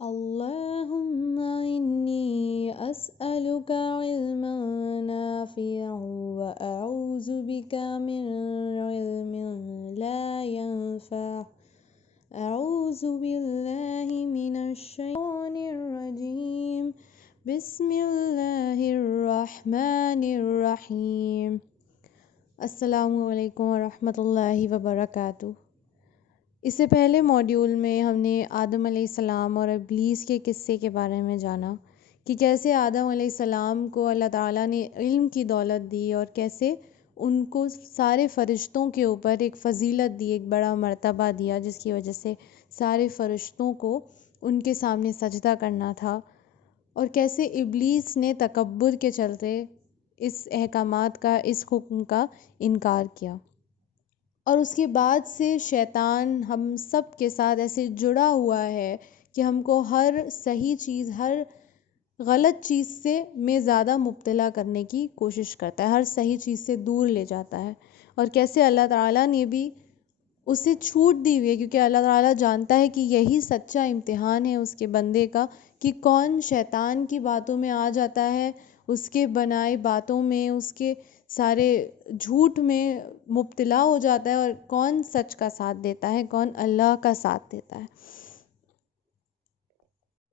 اللهم إني أسألك علما نافعا وأعوذ بك من علم لا ينفع. أعوذ بالله من الشيطان الرجيم. بسم الله الرحمن الرحیم. السلام علیکم ورحمۃ اللہ وبرکاتہ. اس سے پہلے موڈیول میں ہم نے آدم علیہ السلام اور ابلیس کے قصے کے بارے میں جانا کہ کیسے آدم علیہ السلام کو اللہ تعالیٰ نے علم کی دولت دی اور کیسے ان کو سارے فرشتوں کے اوپر ایک فضیلت دی، ایک بڑا مرتبہ دیا، جس کی وجہ سے سارے فرشتوں کو ان کے سامنے سجدہ کرنا تھا، اور کیسے ابلیس نے تکبر کے چلتے اس احکامات کا، اس حکم کا انکار کیا. اور اس کے بعد سے شیطان ہم سب کے ساتھ ایسے جڑا ہوا ہے کہ ہم کو ہر صحیح چیز، ہر غلط چیز سے میں زیادہ مبتلا کرنے کی کوشش کرتا ہے، ہر صحیح چیز سے دور لے جاتا ہے. اور کیسے اللہ تعالیٰ نے بھی اسے چھوٹ دی ہوئی ہے، کیونکہ اللہ تعالیٰ جانتا ہے کہ یہی سچا امتحان ہے اس کے بندے کا، کہ کون شیطان کی باتوں میں آ جاتا ہے، اس کے بنائے باتوں میں، اس کے سارے جھوٹ میں مبتلا ہو جاتا ہے، اور کون سچ کا ساتھ دیتا ہے، کون اللہ کا ساتھ دیتا ہے.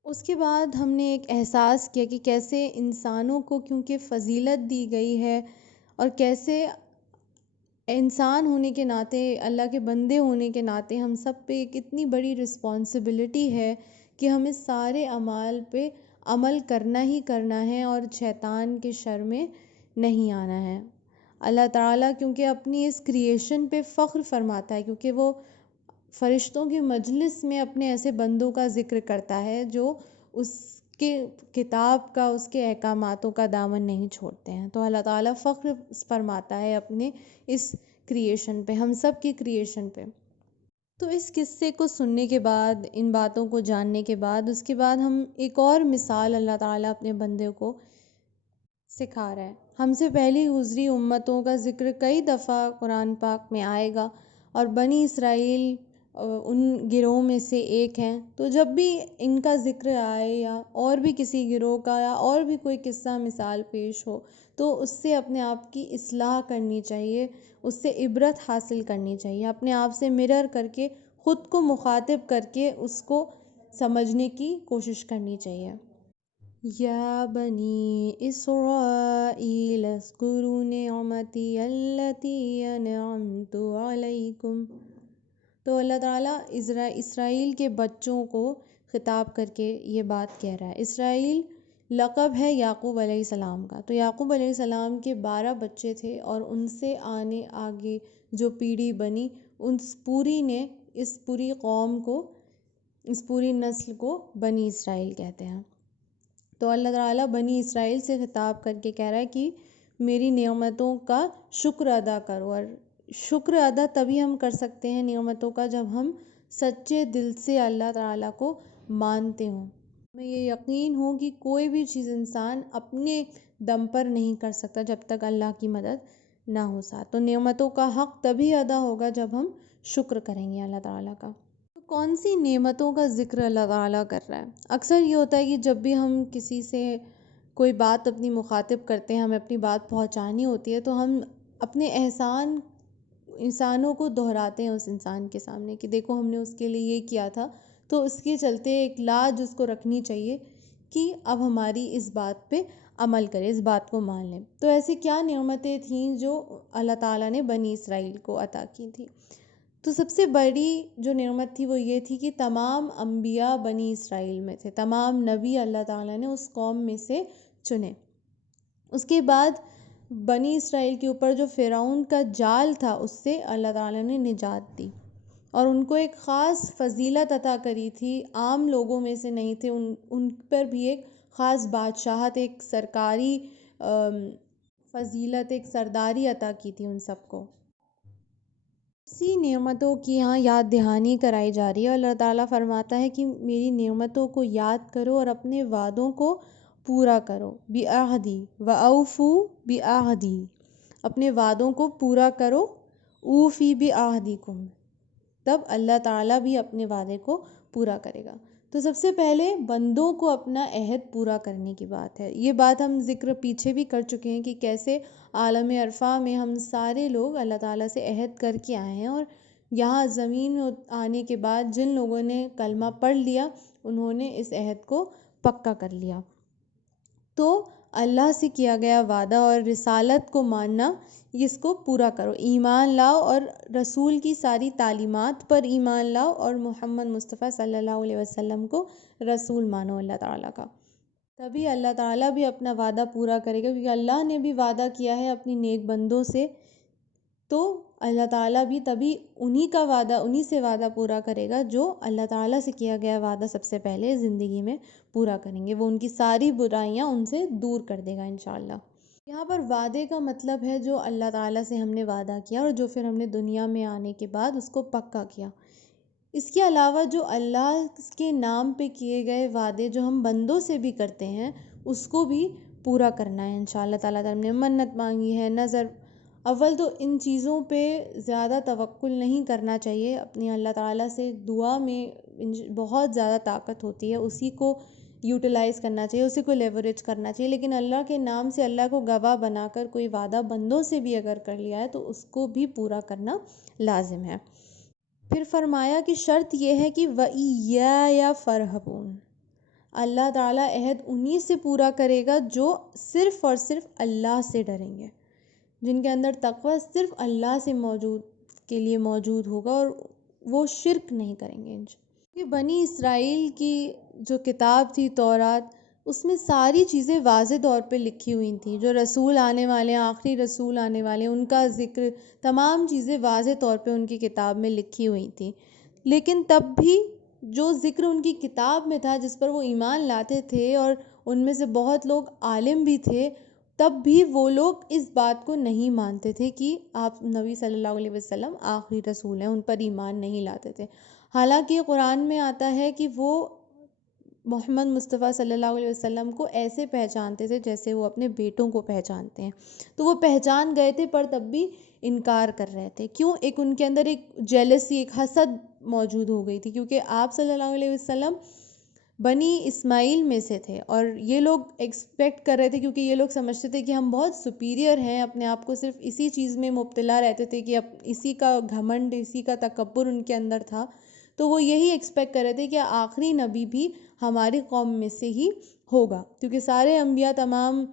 اس کے بعد ہم نے ایک احساس کیا کہ کیسے انسانوں کو کیونکہ فضیلت دی گئی ہے، اور کیسے انسان ہونے کے ناطے، اللہ کے بندے ہونے کے ناطے ہم سب پہ ایک اتنی بڑی رسپانسبلٹی ہے کہ ہمیں سارے اعمال پہ عمل کرنا ہی کرنا ہے اور شیطان کے شر میں نہیں آنا ہے. اللہ تعالیٰ کیونکہ اپنی اس کریشن پہ فخر فرماتا ہے، کیونکہ وہ فرشتوں کے مجلس میں اپنے ایسے بندوں کا ذکر کرتا ہے جو اس کے کتاب کا، اس کے احکاماتوں کا دامن نہیں چھوڑتے ہیں. تو اللہ تعالیٰ فخر فرماتا ہے اپنے اس کریشن پہ، ہم سب کی کریشن پہ. تو اس قصے کو سننے کے بعد، ان باتوں کو جاننے کے بعد، اس کے بعد ہم ایک اور مثال اللہ تعالیٰ اپنے بندے کو سکھا رہا ہے. ہم سے پہلی گزری امتوں کا ذکر کئی دفعہ قرآن پاک میں آئے گا، اور بنی اسرائیل ان گروہ میں سے ایک ہیں. تو جب بھی ان کا ذکر آئے یا اور بھی کسی گروہ کا یا اور بھی کوئی قصہ مثال پیش ہو، تو اس سے اپنے آپ کی اصلاح کرنی چاہیے، اس سے عبرت حاصل کرنی چاہیے، اپنے آپ سے مرر کر کے، خود کو مخاطب کر کے اس کو سمجھنے کی کوشش کرنی چاہیے. یا بنی اسرائیل اذکروا نعمتی التی انعمت علیکم. تو اللہ تعالیٰ اسرائیل کے بچوں کو خطاب کر کے یہ بات کہہ رہا ہے. اسرائیل لقب ہے یعقوب علیہ السلام کا. تو یعقوب علیہ السلام کے 12 بچے تھے، اور ان سے آگے جو پیڑھی بنی، ان پوری نے، اس پوری قوم کو، اس پوری نسل کو بنی اسرائیل کہتے ہیں. تو اللہ تعالیٰ بنی اسرائیل سے خطاب کر کے کہہ رہا ہے کہ میری نعمتوں کا شکر ادا کرو. اور شکر ادا تبھی ہم کر سکتے ہیں نعمتوں کا جب ہم سچے دل سے اللہ تعالیٰ کو مانتے ہوں. ہمیں یہ یقین ہو کہ کوئی بھی چیز انسان اپنے دم پر نہیں کر سکتا جب تک اللہ کی مدد نہ ہو ساتھ. تو نعمتوں کا حق تبھی ادا ہوگا جب ہم شکر کریں گے اللہ تعالیٰ کا. کون سی نعمتوں کا ذکر اللہ تعالیٰ کر رہا ہے؟ اکثر یہ ہوتا ہے کہ جب بھی ہم کسی سے کوئی بات اپنی مخاطب کرتے ہیں، ہمیں اپنی بات پہنچانی ہوتی ہے، تو ہم اپنے احسان انسانوں کو دہراتے ہیں اس انسان کے سامنے کہ دیکھو ہم نے اس کے لیے یہ کیا تھا. تو اس کے چلتے ایک لاج اس کو رکھنی چاہیے کہ اب ہماری اس بات پہ عمل کرے، اس بات کو مان لیں. تو ایسی کیا نعمتیں تھیں جو اللہ تعالیٰ نے بنی اسرائیل کو عطا کی تھیں؟ تو سب سے بڑی جو نعمت تھی وہ یہ تھی کہ تمام انبیاء بنی اسرائیل میں تھے، تمام نبی اللہ تعالیٰ نے اس قوم میں سے چنے. اس کے بعد بنی اسرائیل کے اوپر جو فرعون کا جال تھا، اس سے اللہ تعالیٰ نے نجات دی، اور ان کو ایک خاص فضیلت عطا کری تھی. عام لوگوں میں سے نہیں تھے، ان پر بھی ایک خاص بادشاہت، ایک سرکاری فضیلت، ایک سرداری عطا کی تھی ان سب کو. اسی نعمتوں کی یہاں یاد دہانی کرائی جا رہی ہے. اللہ تعالیٰ فرماتا ہے کہ میری نعمتوں کو یاد کرو اور اپنے وعدوں کو پورا کرو. بعہدی وَأَوْفُوا بِعَہدی، اپنے وعدوں کو پورا کرو. اوفی بعہدکم، تب اللہ تعالیٰ بھی اپنے وعدے کو پورا کرے گا۔ تو سب سے پہلے بندوں کو اپنا عہد پورا کرنے کی بات ہے۔ یہ بات ہم ذکر پیچھے بھی کر چکے ہیں کہ کیسے عالم عرفہ میں ہم سارے لوگ اللہ تعالیٰ سے عہد کر کے آئے ہیں، اور یہاں زمین میں آنے کے بعد جن لوگوں نے کلمہ پڑھ لیا انہوں نے اس عہد کو پکا کر لیا۔ تو اللہ سے کیا گیا وعدہ اور رسالت کو ماننا، اس کو پورا کرو، ایمان لاؤ اور رسول کی ساری تعلیمات پر ایمان لاؤ، اور محمد مصطفیٰ صلی اللہ علیہ وسلم کو رسول مانو اللہ تعالیٰ کا۔ تبھی اللہ تعالیٰ بھی اپنا وعدہ پورا کرے گا، کیونکہ اللہ نے بھی وعدہ کیا ہے اپنی نیک بندوں سے، تو اللہ تعالیٰ بھی تبھی انہی سے وعدہ پورا کرے گا جو اللہ تعالیٰ سے کیا گیا وعدہ سب سے پہلے زندگی میں پورا کریں گے۔ وہ ان کی ساری برائیاں ان سے دور کر دے گا انشاءاللہ۔ یہاں پر وعدے کا مطلب ہے جو اللہ تعالیٰ سے ہم نے وعدہ کیا اور جو پھر ہم نے دنیا میں آنے کے بعد اس کو پکا کیا۔ اس کے علاوہ جو اللہ کے نام پہ کیے گئے وعدے جو ہم بندوں سے بھی کرتے ہیں اس کو بھی پورا کرنا ہے انشاءاللہ تعالیٰ۔ ہم نے منت مانگی ہے، نظر، اول تو ان چیزوں پہ زیادہ توکل نہیں کرنا چاہیے، اپنی اللہ تعالیٰ سے دعا میں بہت زیادہ طاقت ہوتی ہے، اسی کو یوٹیلائز کرنا چاہیے، اسی کو لیوریج کرنا چاہیے، لیکن اللہ کے نام سے اللہ کو گواہ بنا کر کوئی وعدہ بندوں سے بھی اگر کر لیا ہے تو اس کو بھی پورا کرنا لازم ہے۔ پھر فرمایا کہ شرط یہ ہے کہ وَإِيَّايَ فَارْهَبُونِ، اللہ تعالیٰ عہد انہی سے پورا کرے گا جو صرف اور صرف اللہ سے ڈریں گے، جن کے اندر تقوی صرف اللہ سے کے لیے موجود ہوگا اور وہ شرک نہیں کریں گے۔ یہ بنی اسرائیل کی جو کتاب تھی تورات، اس میں ساری چیزیں واضح طور پہ لکھی ہوئی تھیں، جو رسول آنے والے ہیں، آخری رسول آنے والے ہیں، ان کا ذکر، تمام چیزیں واضح طور پہ ان کی کتاب میں لکھی ہوئی تھیں، لیکن تب بھی جو ذکر ان کی کتاب میں تھا جس پر وہ ایمان لاتے تھے اور ان میں سے بہت لوگ عالم بھی تھے، تب بھی وہ لوگ اس بات کو نہیں مانتے تھے کہ آپ نبی صلی اللہ علیہ وسلم آخری رسول ہیں، ان پر ایمان نہیں لاتے تھے۔ حالانکہ قرآن میں آتا ہے کہ وہ محمد مصطفیٰ صلی اللہ علیہ وسلم کو ایسے پہچانتے تھے جیسے وہ اپنے بیٹوں کو پہچانتے ہیں، تو وہ پہچان گئے تھے پر تب بھی انکار کر رہے تھے۔ کیوں؟ ایک ان کے اندر ایک جیلسی، ایک حسد موجود ہو گئی تھی، کیونکہ آپ صلی اللہ علیہ وسلم بنی اسماعیل میں سے تھے اور یہ لوگ ایکسپیکٹ کر رہے تھے، کیونکہ یہ لوگ سمجھتے تھے کہ ہم بہت سپیریئر ہیں، اپنے آپ کو صرف اسی چیز میں مبتلا رہتے تھے کہ اسی کا گھمنڈ، اسی کا تکبر ان کے اندر تھا، تو وہ یہی ایکسپیکٹ کر رہے تھے کہ آخری نبی بھی ہماری قوم میں سے ہی ہوگا، کیونکہ سارے انبیاء، تمام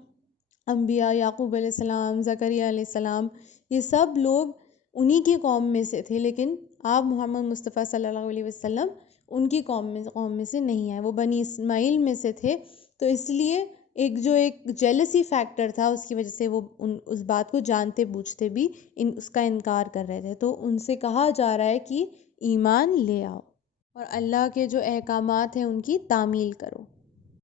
انبیاء، یعقوب علیہ السلام، زکریا علیہ السلام، یہ سب لوگ انہی کی قوم میں سے تھے، لیکن آپ محمد مصطفیٰ صلی اللہ علیہ وسلم ان کی قوم میں سے نہیں آئے، وہ بنی اسماعیل میں سے تھے، تو اس لیے ایک جیلسی فیکٹر تھا، اس کی وجہ سے وہ اس بات کو جانتے بوجھتے بھی اس کا انکار کر رہے تھے۔ تو ان سے کہا جا رہا ہے کہ ایمان لے آؤ اور اللہ کے جو احکامات ہیں ان کی تعمیل کرو،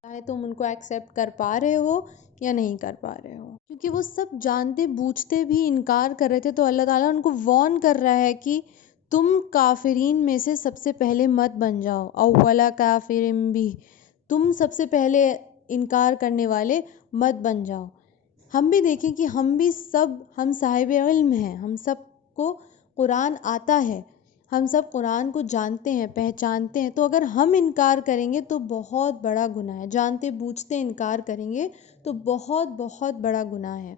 چاہے تم ان کو ایکسیپٹ کر پا رہے ہو یا نہیں کر پا رہے ہو، کیونکہ وہ سب جانتے بوجھتے بھی انکار کر رہے تھے، تو اللہ تعالیٰ ان کو وارن کر رہا ہے کہ تم کافرین میں سے سب سے پہلے مت بن جاؤ، اولا کافرن بھی، تم سب سے پہلے انکار کرنے والے مت بن جاؤ۔ ہم بھی دیکھیں کہ ہم صاحب علم ہیں، ہم سب کو قرآن آتا ہے، ہم سب قرآن کو جانتے ہیں، پہچانتے ہیں، تو اگر ہم انکار کریں گے تو بہت بڑا گناہ ہے، جانتے بوجھتے انکار کریں گے تو بہت بہت بڑا گناہ ہے،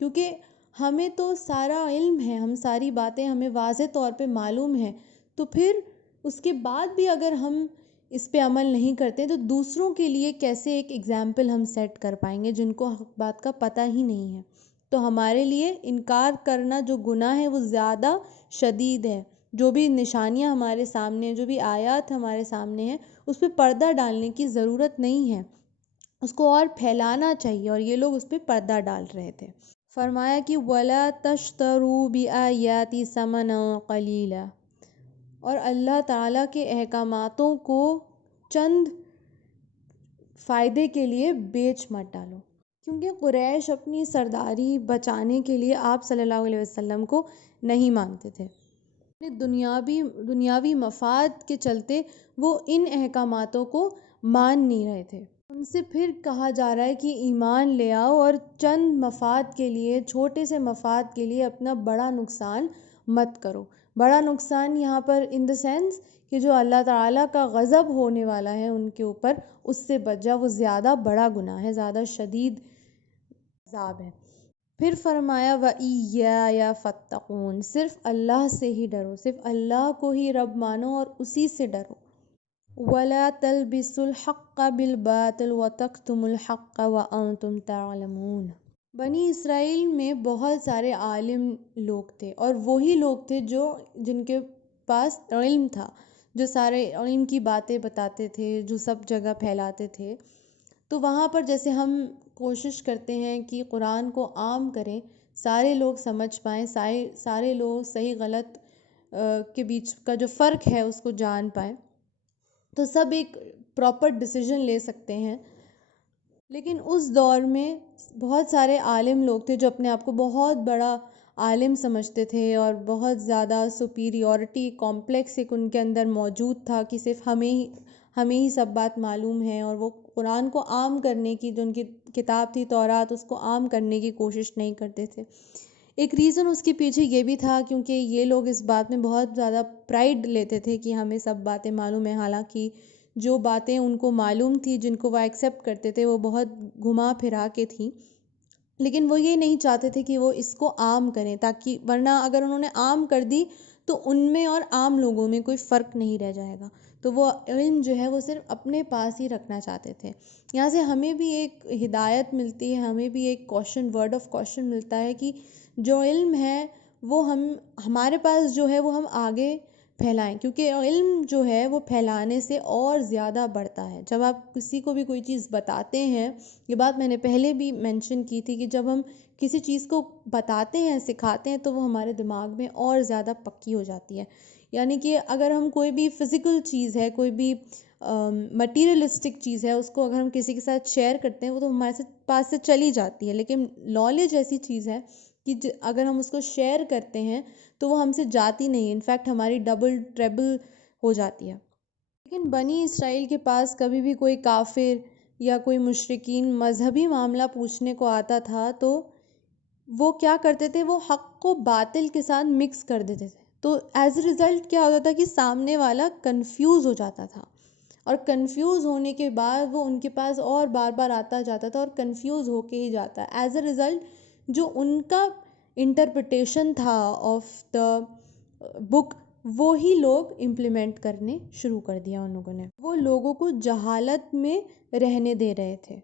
کیونکہ ہمیں تو سارا علم ہے، ہم ساری باتیں ہمیں واضح طور پہ معلوم ہے، تو پھر اس کے بعد بھی اگر ہم اس پہ عمل نہیں کرتے تو دوسروں کے لیے کیسے ایک ایگزامپل ہم سیٹ کر پائیں گے جن کو حق بات کا پتہ ہی نہیں ہے۔ تو ہمارے لیے انکار کرنا جو گناہ ہے وہ زیادہ شدید ہے، جو بھی نشانیاں ہمارے سامنے ہیں، جو بھی آیات ہمارے سامنے ہیں، اس پہ پردہ ڈالنے کی ضرورت نہیں ہے، اس کو اور پھیلانا چاہیے، اور یہ لوگ اس پہ پردہ ڈال رہے تھے۔ فرمایا کہ وَلَا تَشْتَرُوا بِآيَاتِ ثَمَنًا قَلِيلًا، اور اللہ تعالیٰ کے احکاماتوں کو چند فائدے کے لیے بیچ مت ڈالو، کیونکہ قریش اپنی سرداری بچانے کے لیے آپ صلی اللہ علیہ وسلم کو نہیں مانتے تھے، دنیاوی مفاد کے چلتے وہ ان احکاماتوں کو مان نہیں رہے تھے۔ ان سے پھر کہا جا رہا ہے کہ ایمان لے آؤ اور چند مفاد کے لیے، چھوٹے سے مفاد کے لیے اپنا بڑا نقصان مت کرو، بڑا نقصان یہاں پر ان دا سینس کہ جو اللہ تعالیٰ کا غضب ہونے والا ہے ان کے اوپر، اس سے بچ جا، وہ زیادہ بڑا گناہ ہے، زیادہ شدید عذاب ہے۔ پھر فرمایا وَإِيَّايَ فَاتَّقُونِ، صرف اللہ سے ہی ڈرو، صرف اللہ کو ہی رب مانو اور اسی سے ڈرو۔ وَلَا تَلْبِسُوا الْحَقَّ بِالْبَاطِلِ وَتَكْتُمُوا الْحَقَّ وَأَنْتُمْ تَعْلَمُونَ۔ بنی اسرائیل میں بہت سارے عالم لوگ تھے، اور وہی لوگ تھے جن کے پاس علم تھا، جو سارے علم کی باتیں بتاتے تھے، جو سب جگہ پھیلاتے تھے۔ تو وہاں پر جیسے ہم کوشش کرتے ہیں کہ قرآن کو عام کریں، سارے لوگ سمجھ پائیں، سارے لوگ صحیح غلط کے بیچ کا جو فرق ہے اس کو جان پائیں، تو سب ایک پراپر ڈیسیژن لے سکتے ہیں۔ لیکن اس دور میں بہت سارے عالم لوگ تھے جو اپنے آپ کو بہت بڑا عالم سمجھتے تھے، اور بہت زیادہ سپیریورٹی کمپلیکس ایک ان کے اندر موجود تھا کہ صرف ہمیں ہی سب بات معلوم ہے، اور وہ قرآن کو عام کرنے کی، جو ان کی کتاب تھی تورات، اس کو عام کرنے کی کوشش نہیں کرتے تھے۔ ایک ریزن اس کے پیچھے یہ بھی تھا کیونکہ یہ لوگ اس بات میں بہت زیادہ پرائڈ لیتے تھے کہ ہمیں سب باتیں معلوم ہیں، حالانکہ جو باتیں ان کو معلوم تھی، جن کو وہ ایکسیپٹ کرتے تھے، وہ بہت گھما پھرا کے تھیں۔ لیکن وہ یہ نہیں چاہتے تھے کہ وہ اس کو عام کریں، تاکہ ورنہ اگر انہوں نے عام کر دی تو ان میں اور عام لوگوں میں کوئی فرق نہیں رہ جائے گا۔ تو وہ علم جو ہے وہ صرف اپنے پاس ہی رکھنا چاہتے تھے۔ یہاں سے ہمیں بھی ایک ہدایت ملتی ہے، ہمیں بھی ایک کوشچن، ورڈ آف کوشچن ملتا ہے کہ جو علم ہے وہ ہمارے پاس جو ہے وہ ہم آگے پھیلائیں، کیونکہ علم جو ہے وہ پھیلانے سے اور زیادہ بڑھتا ہے۔ جب آپ کسی کو بھی کوئی چیز بتاتے ہیں، یہ بات میں نے پہلے بھی مینشن کی تھی کہ جب ہم کسی چیز کو بتاتے ہیں، سکھاتے ہیں، تو وہ ہمارے دماغ میں اور زیادہ پکی ہو جاتی ہے۔ یعنی کہ اگر ہم کوئی بھی فزیکل چیز ہے، کوئی بھی مٹیریلسٹک چیز ہے، اس کو اگر ہم کسی کے ساتھ شیئر کرتے ہیں، وہ تو ہمارے پاس سے چلی جاتی ہے، لیکن نالج ایسی چیز ہے کہ اگر ہم اس کو شیئر کرتے ہیں تو وہ ہم سے جاتی نہیں، انفیکٹ ہماری ڈبل ٹریبل ہو جاتی ہے۔ لیکن بنی اسرائیل کے پاس کبھی بھی کوئی کافر یا کوئی مشرکین مذہبی معاملہ پوچھنے کو آتا تھا تو وہ کیا کرتے تھے، وہ حق کو باطل کے ساتھ مکس کر دیتے تھے۔ تو ایز اے ریزلٹ کیا ہوتا تھا کہ سامنے والا کنفیوز ہو جاتا تھا، اور کنفیوز ہونے کے بعد وہ ان کے پاس اور بار بار آتا جاتا تھا، اور کنفیوز ہو کے ہی جاتا ہے۔ ایز اے ریزلٹ جو ان کا انٹرپریٹیشن تھا آف دا بک، وہی لوگ امپلیمنٹ کرنے شروع کر دیا ان لوگوں نے، وہ لوگوں کو جہالت میں رہنے دے رہے تھے۔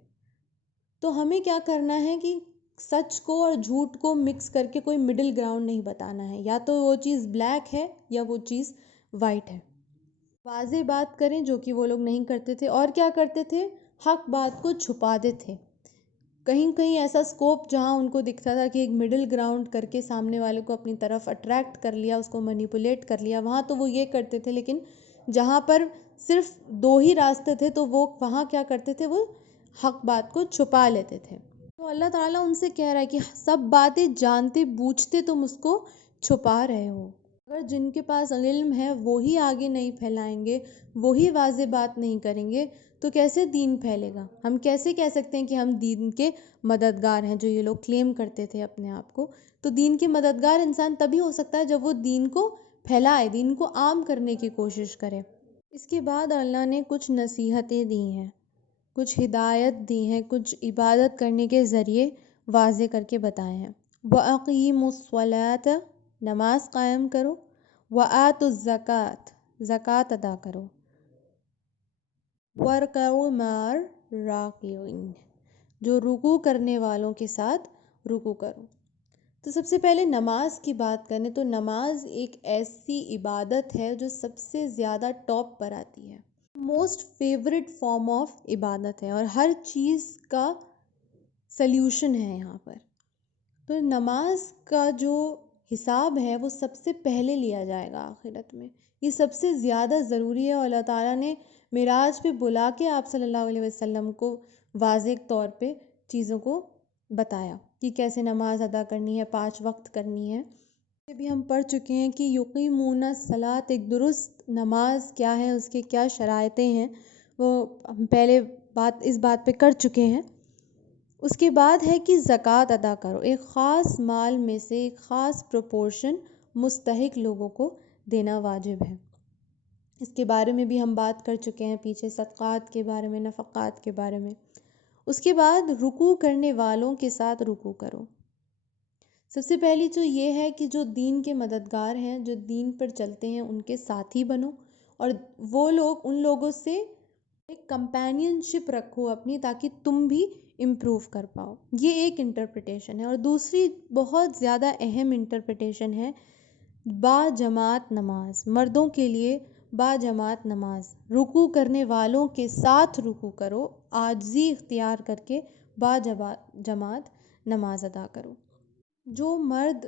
تو ہمیں کیا کرنا ہے کہ سچ کو اور جھوٹ کو مکس کر کے کوئی مڈل گراؤنڈ نہیں بتانا ہے، یا تو وہ چیز بلیک ہے یا وہ چیز وائٹ ہے۔ واضح بات کریں، جو کہ وہ لوگ نہیں کرتے تھے، اور کیا کرتے تھے، حق بات کو چھپاتے تھے۔ کہیں کہیں ایسا سکوپ جہاں ان کو دکھتا تھا کہ ایک مڈل گراؤنڈ کر کے سامنے والے کو اپنی طرف اٹریکٹ کر لیا، اس کو مینیپولیٹ کر لیا، وہاں تو وہ یہ کرتے تھے۔ لیکن جہاں پر صرف دو ہی راستے تھے تو وہ وہاں کیا کرتے تھے، وہ حق بات کو چھپا لیتے تھے۔ تو اللہ تعالیٰ ان سے کہہ رہا ہے کہ سب باتیں جانتے بوجھتے تم اس کو چھپا رہے ہو۔ اگر جن کے پاس علم ہے وہی آگے نہیں پھیلائیں گے، وہی واضح بات نہیں کریں گے، تو کیسے دین پھیلے گا؟ ہم کیسے کہہ سکتے ہیں کہ ہم دین کے مددگار ہیں، جو یہ لوگ کلیم کرتے تھے اپنے آپ کو؟ تو دین کے مددگار انسان تبھی ہو سکتا ہے جب وہ دین کو پھیلائے، دین کو عام کرنے کی کوشش کرے۔ اس کے بعد اللہ نے کچھ نصیحتیں دی ہیں، کچھ ہدایت دی ہیں، کچھ عبادت کرنے کے ذریعے واضح کر کے بتائے ہیں۔ وَأَقِیمُوا الصَّلَاةَ، نماز قائم کرو، وَآتُوا الزَّکَاةَ، زکوٰۃ ادا کرو، وَارْکَعُوا مَعَ الرَّاکِعِینَ، جو رکوع کرنے والوں کے ساتھ رکوع کرو۔ تو سب سے پہلے نماز کی بات کریں تو نماز ایک ایسی عبادت ہے جو سب سے زیادہ ٹاپ پر آتی ہے، موسٹ فیوریٹ فارم آف عبادت ہے، اور ہر چیز کا سلیوشن ہے یہاں پر۔ تو نماز کا جو حساب ہے وہ سب سے پہلے لیا جائے گا آخرت میں، یہ سب سے زیادہ ضروری ہے، اور اللہ تعالیٰ نے معراج پہ بلا کے آپ صلی اللہ علیہ وسلم کو واضح طور پہ چیزوں کو بتایا کہ کیسے نماز ادا کرنی ہے، 5 وقت کرنی ہے۔ یہ بھی ہم پڑھ چکے ہیں کہ یقیمون الصلاۃ، ایک درست نماز کیا ہے، اس کے کیا شرائطیں ہیں، وہ ہم پہلے اس بات پہ کر چکے ہیں۔ اس کے بعد ہے کہ زکوٰۃ ادا کرو، ایک خاص مال میں سے ایک خاص پروپورشن مستحق لوگوں کو دینا واجب ہے۔ اس کے بارے میں بھی ہم بات کر چکے ہیں پیچھے، صدقات کے بارے میں، نفقات کے بارے میں۔ اس کے بعد رکوع کرنے والوں کے ساتھ رکوع کرو۔ سب سے پہلی تو یہ ہے کہ جو دین کے مددگار ہیں، جو دین پر چلتے ہیں، ان کے ساتھی بنو، اور وہ لوگ، ان لوگوں سے ایک کمپینین شپ رکھو اپنی، تاکہ تم بھی امپروو کر پاؤ۔ یہ ایک انٹرپریٹیشن ہے۔ اور دوسری بہت زیادہ اہم انٹرپریٹیشن ہے با جماعت نماز، مردوں کے لیے با جماعت نماز۔ رکوع کرنے والوں کے ساتھ رکوع کرو، عاجزی اختیار کر کے با جماعت نماز ادا کرو۔ جو مرد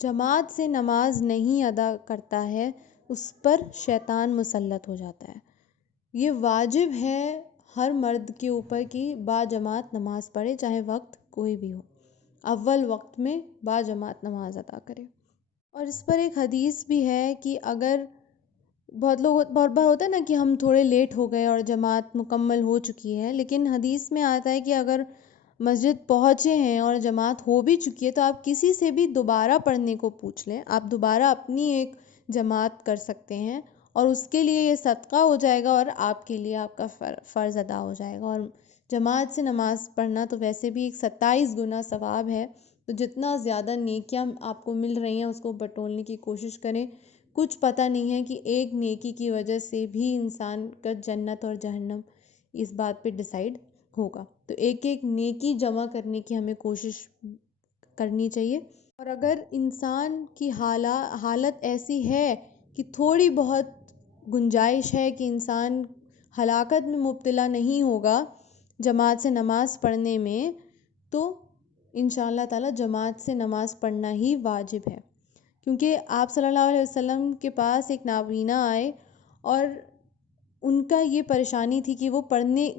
جماعت سے نماز نہیں ادا کرتا ہے، اس پر شیطان مسلط ہو جاتا ہے۔ یہ واجب ہے ہر مرد کے اوپر کہ با جماعت نماز پڑھے، چاہے وقت کوئی بھی ہو، اول وقت میں با جماعت نماز ادا کرے۔ اور اس پر ایک حدیث بھی ہے کہ اگر بہت بار ہوتا ہے نا کہ ہم تھوڑے لیٹ ہو گئے اور جماعت مکمل ہو چکی ہے، لیکن حدیث میں آتا ہے کہ اگر مسجد پہنچے ہیں اور جماعت ہو بھی چکی ہے تو آپ کسی سے بھی دوبارہ پڑھنے کو پوچھ لیں، آپ دوبارہ اپنی ایک جماعت کر سکتے ہیں، اور اس کے لیے یہ صدقہ ہو جائے گا، اور آپ کے لیے آپ کا فرض ادا ہو جائے گا۔ اور جماعت سے نماز پڑھنا تو ویسے بھی ایک 27 گنا ثواب ہے، تو جتنا زیادہ نیکیاں آپ کو مل رہی ہیں اس کو بٹولنے کی کوشش کریں۔ کچھ پتہ نہیں ہے کہ ایک نیکی کی وجہ سے بھی انسان کا جنت اور جہنم اس بات پہ ڈیسائیڈ ہوگا، تو ایک ایک نیکی جمع کرنے کی ہمیں کوشش کرنی چاہیے۔ اور اگر انسان کی حالت ایسی ہے کہ تھوڑی بہت گنجائش ہے کہ انسان ہلاکت میں مبتلا نہیں ہوگا جماعت سے نماز پڑھنے میں، تو انشاءاللہ تعالی جماعت سے نماز پڑھنا ہی واجب ہے۔ کیونکہ آپ صلی اللہ علیہ وسلم کے پاس ایک نابینا آئے اور ان کا یہ پریشانی تھی کہ وہ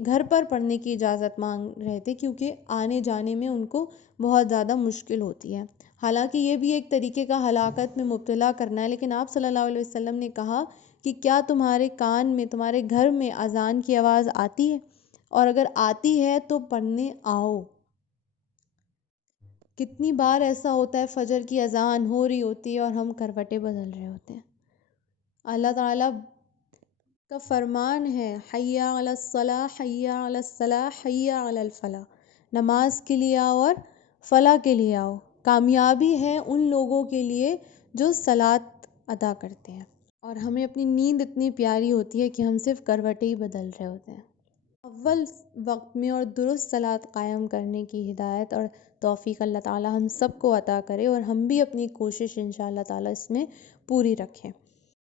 گھر پر پڑھنے کی اجازت مانگ رہے تھے، کیونکہ آنے جانے میں ان کو بہت زیادہ مشکل ہوتی ہے۔ حالانکہ یہ بھی ایک طریقے کا ہلاکت میں مبتلا کرنا ہے، لیکن آپ صلی اللہ علیہ وسلم نے کہا کہ کیا تمہارے کان میں، تمہارے گھر میں اذان کی آواز آتی ہے؟ اور اگر آتی ہے تو پڑھنے آؤ۔ کتنی بار ایسا ہوتا ہے فجر کی اذان ہو رہی ہوتی ہے اور ہم کروٹیں بدل رہے ہوتے ہیں۔ اللہ تعالیٰ کا فرمان ہے حی علی الصلاح حی علی الصلاح حی علی الفلاح، نماز کے لیے آؤ اور فلاح کے لیے آؤ۔ کامیابی ہے ان لوگوں کے لیے جو صلاۃ ادا کرتے ہیں۔ اور ہمیں اپنی نیند اتنی پیاری ہوتی ہے کہ ہم صرف کروٹیں ہی بدل رہے ہوتے ہیں۔ اول وقت میں اور درست صلاۃ قائم کرنے کی ہدایت اور توفیق اللہ تعالیٰ ہم سب کو عطا کرے، اور ہم بھی اپنی کوشش انشاءاللہ تعالیٰ اس میں پوری رکھیں۔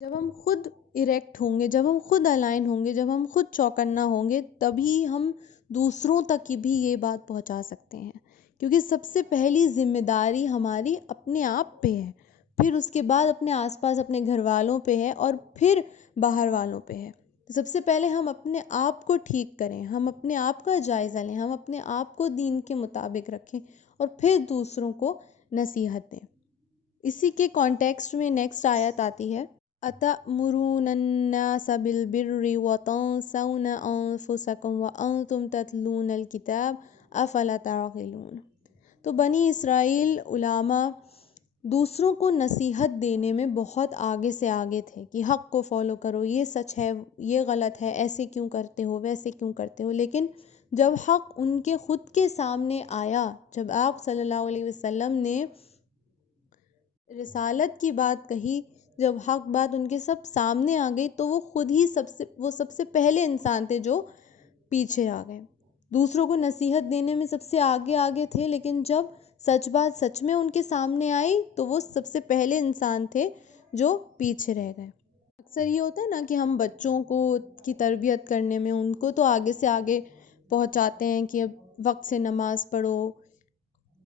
جب ہم خود اریکٹ ہوں گے، جب ہم خود الائن ہوں گے، جب ہم خود چوکنا ہوں گے، تبھی ہم دوسروں تک بھی یہ بات پہنچا سکتے ہیں، کیونکہ سب سے پہلی ذمہ داری ہماری اپنے آپ پہ ہے، پھر اس کے بعد اپنے آس پاس اپنے گھر والوں پہ ہے، اور پھر باہر والوں پہ ہے۔ سب سے پہلے ہم اپنے آپ کو ٹھیک کریں، ہم اپنے آپ کا جائزہ لیں، ہم اپنے آپ کو دین کے مطابق رکھیں، اور پھر دوسروں کو نصیحت دیں۔ اسی کے کانٹیکسٹ میں نیکسٹ آیت آتی ہے أَتَأْمُرُونَ النَّاسَ بِالْبِرِّ وَتَنْسَوْنَ أَنفُسَكُمْ وَأَنْتُمْ تَتْلُونَ الْكِتَابَ أَفَلَا تَعْقِلُونَ۔ تو بنی اسرائیل علماء دوسروں کو نصیحت دینے میں بہت آگے سے آگے تھے کہ حق کو فالو کرو، یہ سچ ہے، یہ غلط ہے، ایسے کیوں کرتے ہو، ویسے کیوں کرتے ہو۔ لیکن جب حق ان کے خود کے سامنے آیا، جب آپ صلی اللہ علیہ وسلم نے رسالت کی بات کہی، جب حق بات ان کے سب سامنے آ گئی، تو وہ خود ہی سب سے پہلے انسان تھے جو پیچھے آ گئے۔ دوسروں کو نصیحت دینے میں سب سے آگے تھے، لیکن جب سچ بات سچ میں ان کے سامنے آئی تو وہ سب سے پہلے انسان تھے جو پیچھے رہ گئے۔ اکثر یہ ہوتا ہے نا کہ ہم بچوں کو کی تربیت کرنے میں ان کو تو آگے سے آگے پہنچاتے ہیں کہ اب وقت سے نماز پڑھو،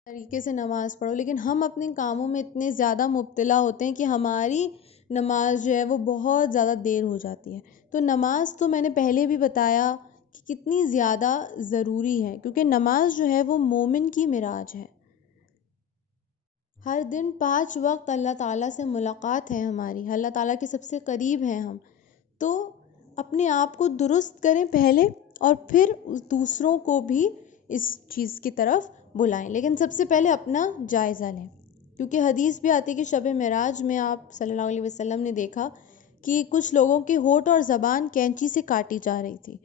طریقے سے نماز پڑھو، لیکن ہم اپنے کاموں میں اتنے زیادہ مبتلا ہوتے ہیں کہ ہماری نماز جو ہے وہ بہت زیادہ دیر ہو جاتی ہے۔ تو نماز تو میں نے پہلے بھی بتایا کہ کتنی زیادہ ضروری ہے، کیونکہ نماز جو ہے وہ مومن کی معراج ہے۔ ہر دن 5 وقت اللہ تعالیٰ سے ملاقات ہے ہماری، اللہ تعالیٰ کے سب سے قریب ہیں ہم، تو اپنے آپ کو درست کریں پہلے، اور پھر دوسروں کو بھی اس چیز کی طرف بلائیں، لیکن سب سے پہلے اپنا جائزہ لیں۔ کیونکہ حدیث بھی آتی ہے کہ شب معراج میں آپ صلی اللہ علیہ وسلم نے دیکھا کہ کچھ لوگوں کے ہونٹ اور زبان کینچی سے کاٹی جا رہی تھی.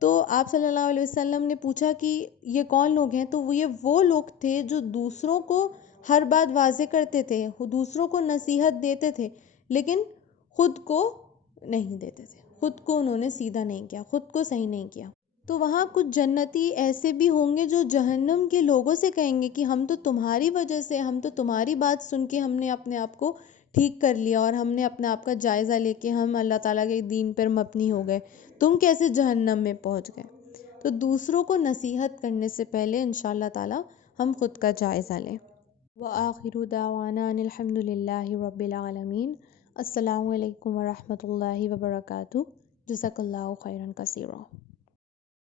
تو آپ صلی اللہ علیہ وسلم نے پوچھا کہ یہ کون لوگ ہیں؟ تو وہ لوگ تھے جو دوسروں کو ہر بات واضح کرتے تھے، دوسروں کو نصیحت دیتے تھے، لیکن خود کو نہیں دیتے تھے، خود کو انہوں نے سیدھا نہیں کیا، خود کو صحیح نہیں کیا. تو وہاں کچھ جنتی ایسے بھی ہوں گے جو جہنم کے لوگوں سے کہیں گے کہ ہم تو تمہاری وجہ سے، ہم تو تمہاری بات سن کے ہم نے اپنے آپ کو ٹھیک کر لیا، اور ہم نے اپنے آپ کا جائزہ لے کے ہم اللہ تعالیٰ کے دین پر مبنی ہو گئے، تم کیسے جہنم میں پہنچ گئے. تو دوسروں کو نصیحت کرنے سے پہلے انشاءاللہ تعالیٰ ہم خود کا جائزہ لیں. وآخر دعوانا ان الحمد للہ رب العالمین. السلام علیکم ورحمۃ اللہ وبرکاتہ. جزاک اللہ خیرا کثیرا.